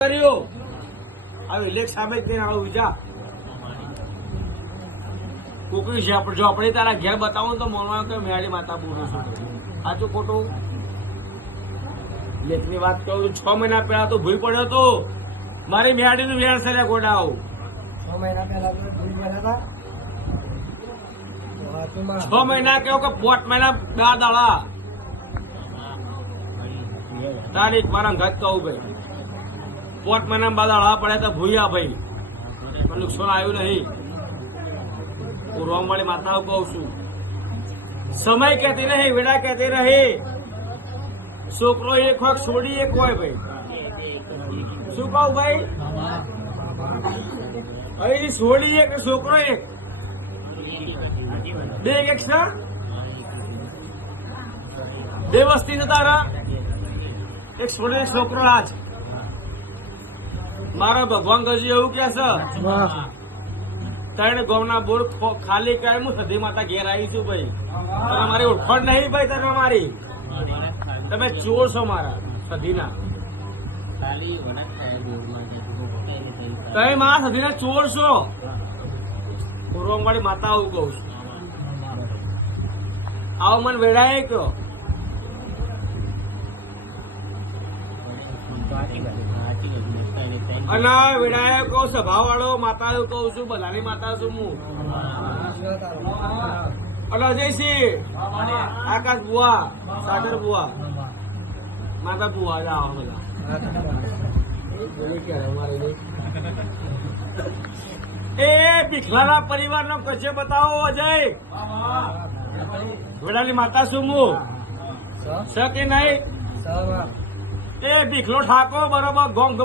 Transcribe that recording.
કર્યો હવે લેખ સામે જ નહીં આવું જા કોકરી છે આપણે જો આપણે તારા ઘેર બતાવો તો મોનવા કે મેળી માતા બોલું છું સાચું ખોટું લેખની વાત કરું 6 મહિના પહેલા તો ભૂઈ પડ્યો તો મારી મેળીનું વેણ છે ગોડાઓ 6 મહિના પહેલા ભૂઈ પડ્યા હતા 6 મહિના કેવો કે 5 મહિના 2 દાડા તારીખ મારા ઘર કહું ભાઈ 5 મહિના બાદ હળા પડ્યા તો ભૂયા ભાઈ પણ નુકસાન આવ્યું નહીં હું રોમવાળી માતા કહું છું સમય કહેતી નહીં વેડા કહેતી રહી છોકરો એક હોય છોડી એક હોય ભાઈ શું કહું ભાઈ અહીં છોડી એક છોકરો એક બે એક છે બે વસ્તી છે તારા એક છોડી એક છોકરો આજ મારા ભગવાન ગજી એવું કે છે ત્રણ ગૌના બોર ખાલી કરી હું સધી માતા ઘેર આવી છું ભાઈ તને મારી ઓળખાણ નહીં ભાઈ તને મારી તમે ચોર છો મારા સધીના તમે મારા સધીના ચોર છો પૂર્વવાળી માતા આવું કહું છું આવો મને વેડાય કયો અને વિનાયક કહું સભા વાળો માતા કહું છું બધાની માતા છું હું અને અજયસિંહ આકાશ બુઆ સાગર બુઆ માતા બુઆ જ આવો બધા એ ભીખલાના પરિવારનો કશે બતાવો અજય વેડાની માતા છું હું છે કે નહીં એ ભીખલો ઠાકો બરોબર ગોમ ગમે